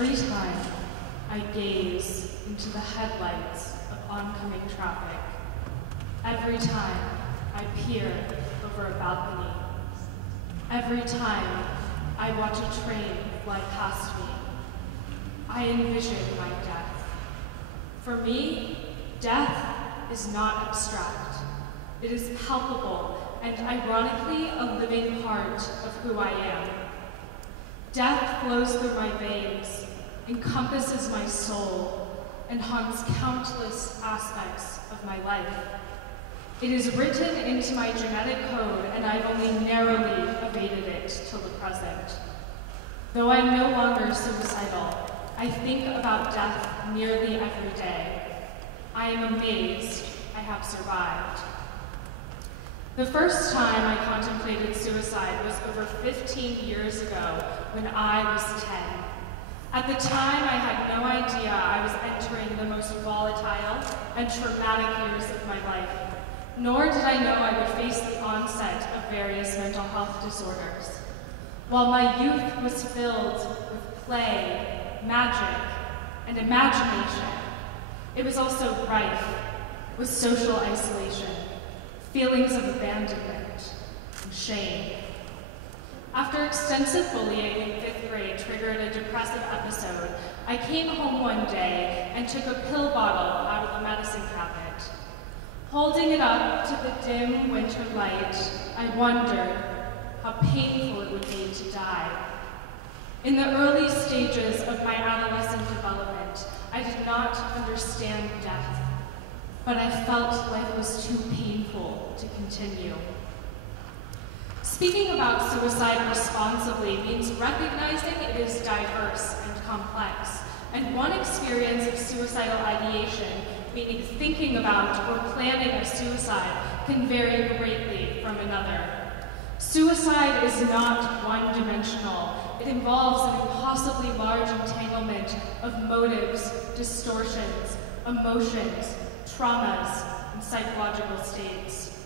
Every time I gaze into the headlights of oncoming traffic, every time I peer over a balcony, every time I watch a train fly past me, I envision my death. For me, death is not abstract. It is palpable and ironically a living part of who I am. Death flows through my veins, encompasses my soul, and haunts countless aspects of my life. It is written into my genetic code, and I've only narrowly evaded it till the present. Though I'm no longer suicidal, I think about death nearly every day. I am amazed I have survived. The first time I contemplated suicide was over 15 years ago when I was 10. At the time, I had no idea I was entering the most volatile and traumatic years of my life, nor did I know I would face the onset of various mental health disorders. While my youth was filled with play, magic, and imagination, it was also rife with social isolation, feelings of abandonment, and shame. After extensive bullying in 5th grade triggered a depressive episode, I came home one day and took a pill bottle out of the medicine cabinet. Holding it up to the dim winter light, I wondered how painful it would be to die. In the early stages of my adolescent development, I did not understand death, but I felt life was too painful to continue. Speaking about suicide responsibly means recognizing it is diverse and complex, and one experience of suicidal ideation, meaning thinking about or planning a suicide, can vary greatly from another. Suicide is not one-dimensional. It involves an impossibly large entanglement of motives, distortions, emotions, traumas, and psychological states.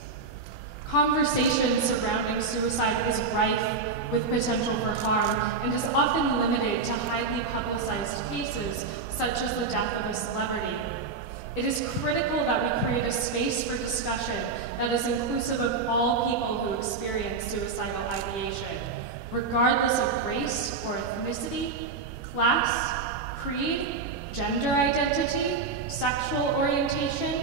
Conversation surrounding suicide is rife with potential for harm and is often limited to highly publicized cases, such as the death of a celebrity. It is critical that we create a space for discussion that is inclusive of all people who experience suicidal ideation, regardless of race or ethnicity, class, creed, gender identity, sexual orientation,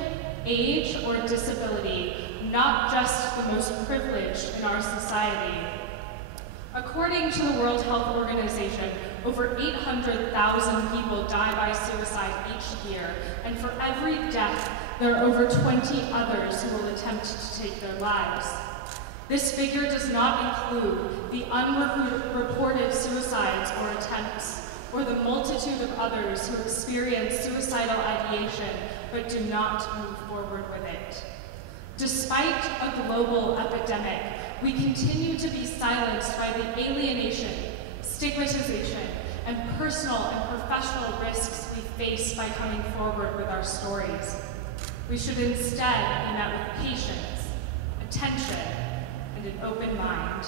age, or disability, not just the most privileged in our society. According to the World Health Organization, over 800,000 people die by suicide each year, and for every death, there are over 20 others who will attempt to take their lives. This figure does not include the unreported suicides or attempts, or the multitude of others who experience suicidal ideation but do not move forward with it. Despite a global epidemic, we continue to be silenced by the alienation, stigmatization, and personal and professional risks we face by coming forward with our stories. We should instead be met with patience, attention, and an open mind.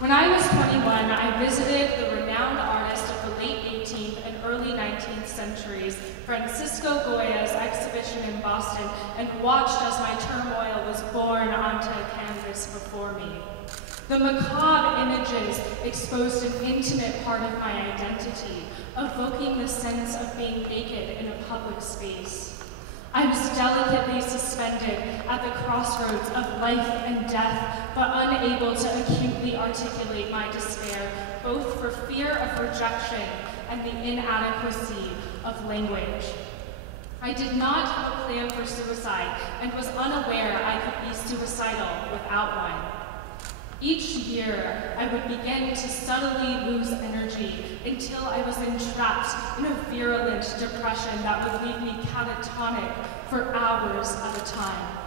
When I was 21, I visited the renowned artist of the late 18th and early 19th centuries, Francisco Goya's exhibition in Boston, and watched as my turmoil was born onto a canvas before me. The macabre images exposed an intimate part of my identity, evoking the sense of being naked in a public space. I was delicately suspended at the crossroads of life and death, but unable to acutely articulate my despair, both for fear of rejection and the inadequacy of language. I did not have a plan for suicide and was unaware I could be suicidal without one. Each year, I would begin to subtly lose energy until I was entrapped in a virulent depression that would leave me catatonic for hours at a time.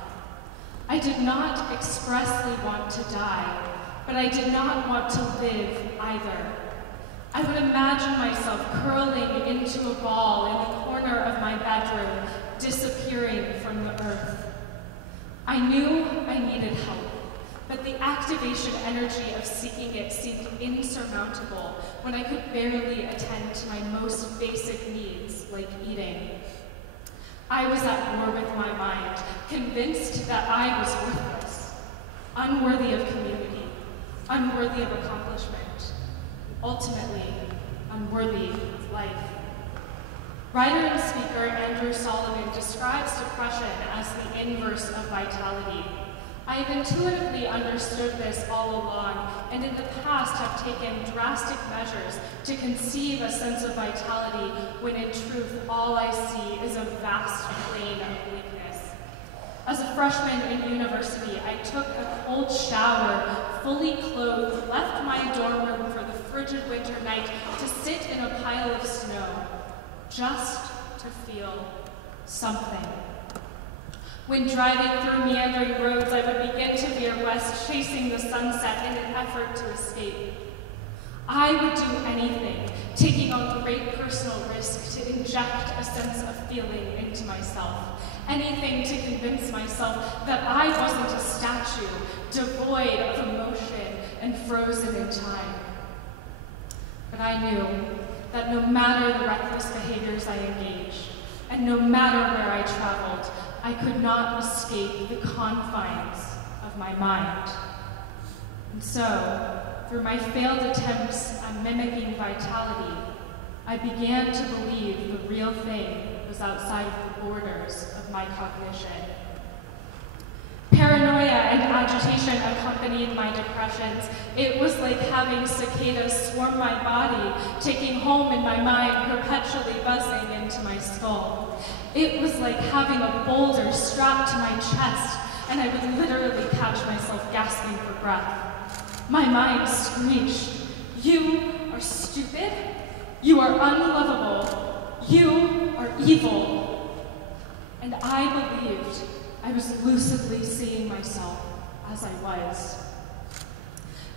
I did not expressly want to die, but I did not want to live either. I would imagine myself curling into a ball in the corner of my bedroom, disappearing from the earth. I knew I needed help, but but the activation energy of seeking it seemed insurmountable when I could barely attend to my most basic needs, like eating. I was at war with my mind, convinced that I was worthless, unworthy of community, unworthy of accomplishment, ultimately unworthy of life. Writer and speaker Andrew Solomon describes depression as the inverse of vitality. I have intuitively understood this all along, and in the past have taken drastic measures to conceive a sense of vitality when in truth all I see is a vast plain of bleakness. As a freshman in university, I took a cold shower, fully clothed, left my dorm room for the frigid winter night to sit in a pile of snow, just to feel something. When driving through meandering roads, I would begin to veer west, chasing the sunset in an effort to escape. I would do anything, taking on great personal risk to inject a sense of feeling into myself. Anything to convince myself that I wasn't a statue, devoid of emotion and frozen in time. But I knew that no matter the reckless behaviors I engaged, and no matter where I traveled, I could not escape the confines of my mind. And so, through my failed attempts at mimicking vitality, I began to believe the real thing was outside of the borders of my cognition. Paranoia and agitation accompanied my depressions. It was like having cicadas swarm my body, taking home in my mind, perpetually buzzing into my skull. It was like having a boulder strapped to my chest, and I would literally catch myself gasping for breath. My mind screeched, "You are stupid, you are unlovable, you are evil." And I believed I was lucidly seeing myself as I was.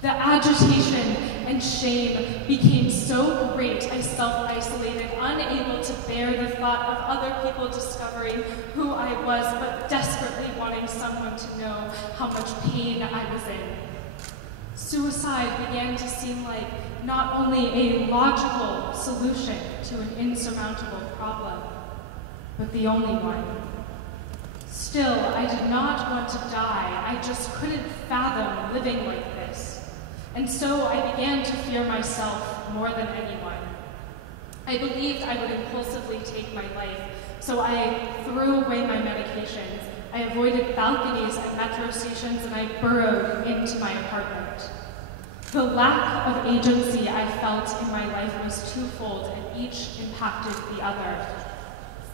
The agitation and shame became so great I self-isolated, unable to bear the thought of other people discovering who I was, but desperately wanting someone to know how much pain I was in. Suicide began to seem like not only a logical solution to an insurmountable problem, but the only one. Still, I did not want to die. I just couldn't fathom living like this. And so I began to fear myself more than anyone. I believed I would impulsively take my life, so I threw away my medications. I avoided balconies at metro stations, and I burrowed into my apartment. The lack of agency I felt in my life was twofold, and each impacted the other.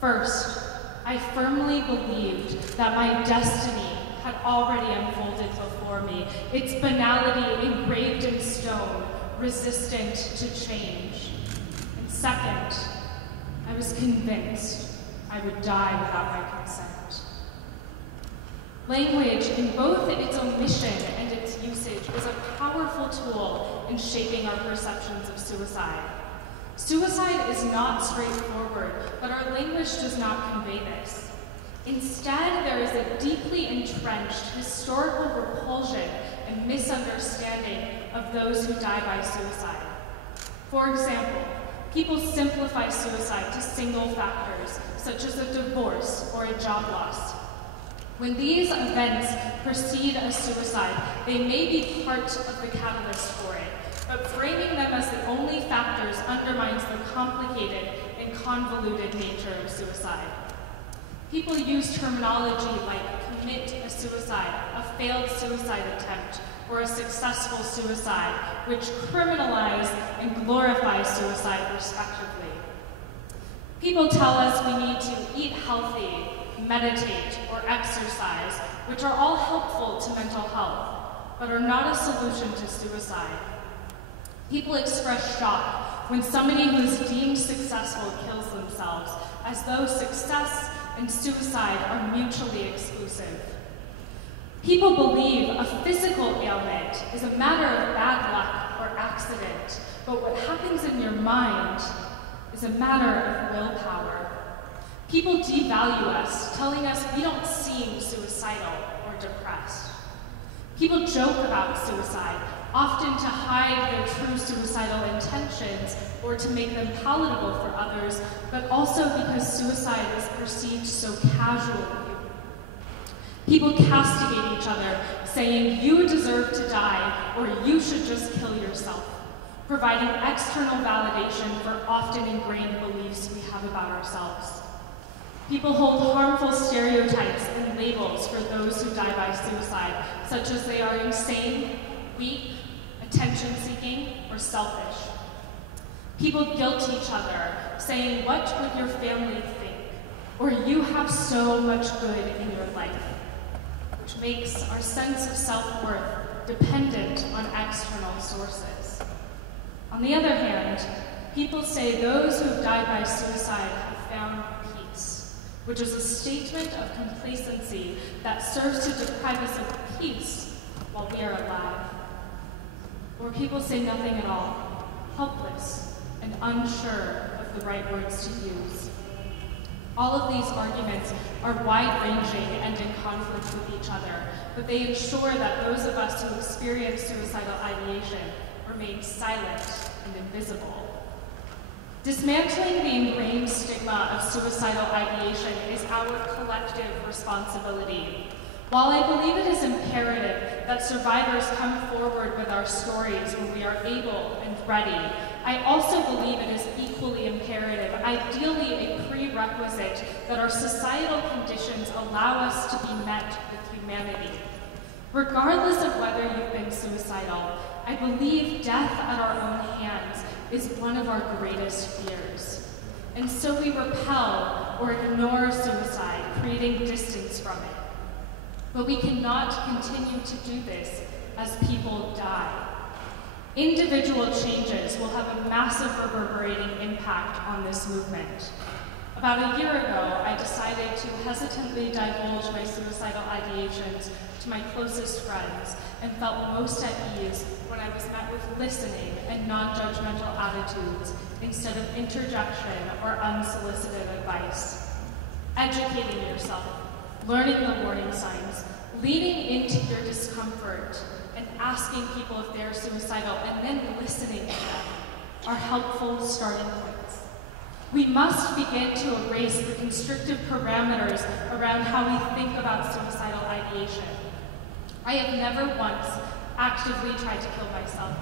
First, I firmly believed that my destiny had already unfolded before me, its banality engraved in stone, resistant to change. And second, I was convinced I would die without my consent. Language, in both its omission and its usage, is a powerful tool in shaping our perceptions of suicide. Suicide is not straightforward, but our language does not convey this. Instead, there is a deeply entrenched historical repulsion and misunderstanding of those who die by suicide. For example, people simplify suicide to single factors, such as a divorce or a job loss. When these events precede a suicide, they may be part of the catalyst for it, but framing them as the only factors undermines the complicated and convoluted nature of suicide. People use terminology like commit a suicide, a failed suicide attempt, or a successful suicide, which criminalize and glorify suicide respectively. People tell us we need to eat healthy, meditate, or exercise, which are all helpful to mental health, but are not a solution to suicide. People express shock when somebody who is deemed successful kills themselves, as though success and suicide are mutually exclusive. People believe a physical ailment is a matter of bad luck or accident, but what happens in your mind is a matter of willpower. People devalue us, telling us we don't seem suicidal or depressed. People joke about suicide, often to hide their true suicidal intentions or to make them palatable for others, but also because suicide is perceived so casually. People castigate each other, saying, "You deserve to die," or "You should just kill yourself," providing external validation for often ingrained beliefs we have about ourselves. People hold harmful stereotypes and labels for those who die by suicide, such as they are insane, weak, attention-seeking, or selfish. People guilt each other, saying, "What would your family think?" or "You have so much good in your life," which makes our sense of self-worth dependent on external sources. On the other hand, people say those who have died by suicide have found peace, which is a statement of complacency that serves to deprive us of peace while we are alive. Or people say nothing at all, helpless and unsure of the right words to use. All of these arguments are wide-ranging and in conflict with each other, but they ensure that those of us who experience suicidal ideation remain silent and invisible. Dismantling the ingrained stigma of suicidal ideation is our collective responsibility. While I believe it is imperative that survivors come forward with our stories when we are able and ready, I also believe it is equally imperative, ideally a prerequisite, that our societal conditions allow us to be met with humanity. Regardless of whether you've been suicidal, I believe death at our own hands is one of our greatest fears. And so we repel or ignore suicide, creating distance from it. But we cannot continue to do this as people die. Individual changes will have a massive reverberating impact on this movement. About a year ago, I decided to hesitantly divulge my suicidal ideations to my closest friends and felt most at ease when I was met with listening and non-judgmental attitudes instead of interjection or unsolicited advice. Educating yourself, learning the warning signs, leaning into your discomfort, and asking people if they're suicidal, and then listening to them are helpful starting points. We must begin to erase the constrictive parameters around how we think about suicidal ideation. I have never once actively tried to kill myself,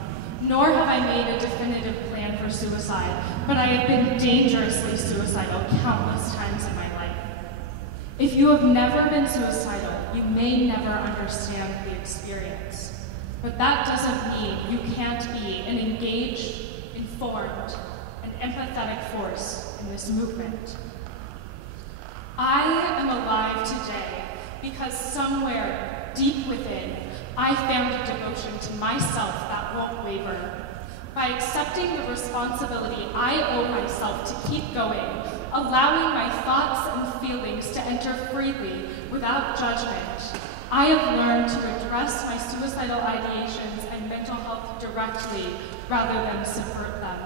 nor have I made a definitive plan for suicide, but I have been dangerously suicidal countless times in my life. If you have never been suicidal, you may never understand the experience. But that doesn't mean you can't be an engaged, informed, and empathetic force in this movement. I am alive today because somewhere deep within, I found a devotion to myself that won't waver. By accepting the responsibility I owe myself to keep going, allowing my thoughts and feelings to enter freely without judgment, I have learned to address my suicidal ideations and mental health directly rather than subvert them.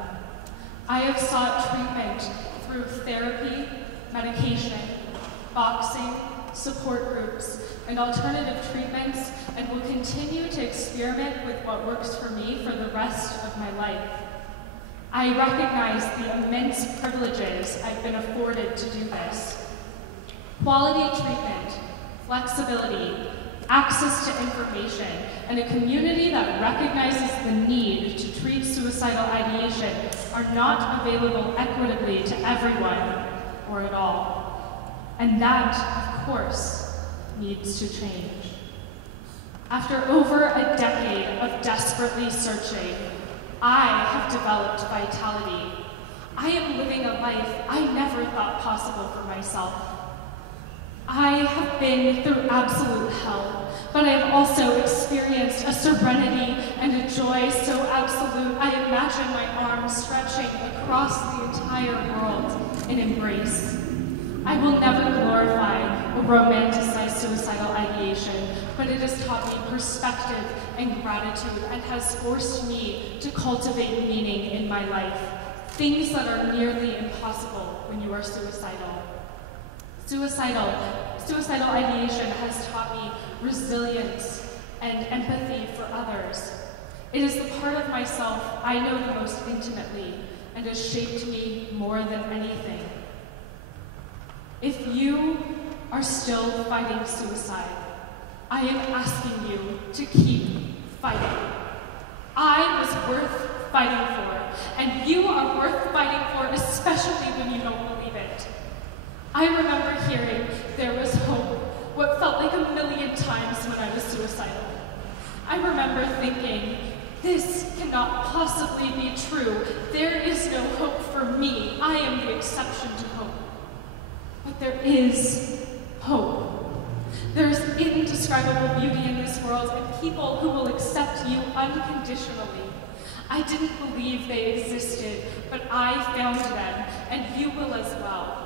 I have sought treatment through therapy, medication, boxing, support groups, and alternative treatments, and will continue to experiment with what works for me for the rest of my life. I recognize the immense privileges I've been afforded to do this. Quality treatment, flexibility, access to information, and a community that recognizes the need to treat suicidal ideation are not available equitably to everyone or at all. And that, of course, needs to change. After over a decade of desperately searching, I have developed vitality. I am living a life I never thought possible for myself. I have been through absolute hell, but I have also experienced a serenity and a joy so absolute I imagine my arms stretching across the entire world in embrace. I will never glorify or romanticize suicidal ideation, but it has taught me perspective and gratitude and has forced me to cultivate meaning in my life, things that are nearly impossible when you are suicidal. Suicidal ideation has taught me resilience and empathy for others. It is the part of myself I know the most intimately and has shaped me more than anything. If you are still fighting suicide, I am asking you to keep fighting. I was worth fighting for, and you are worth fighting for, especially when you don't believe it. I remember hearing there was hope what felt like a million times when I was suicidal. I remember thinking, this cannot possibly be true. There is no hope for me. I am the exception to hope. But there is hope. There is indescribable beauty in this world and people who will accept you unconditionally. I didn't believe they existed, but I found them, and you will as well.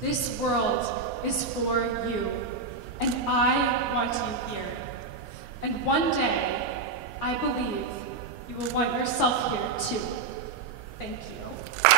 This world is for you, and I want you here. And one day, I believe you will want yourself here too. Thank you.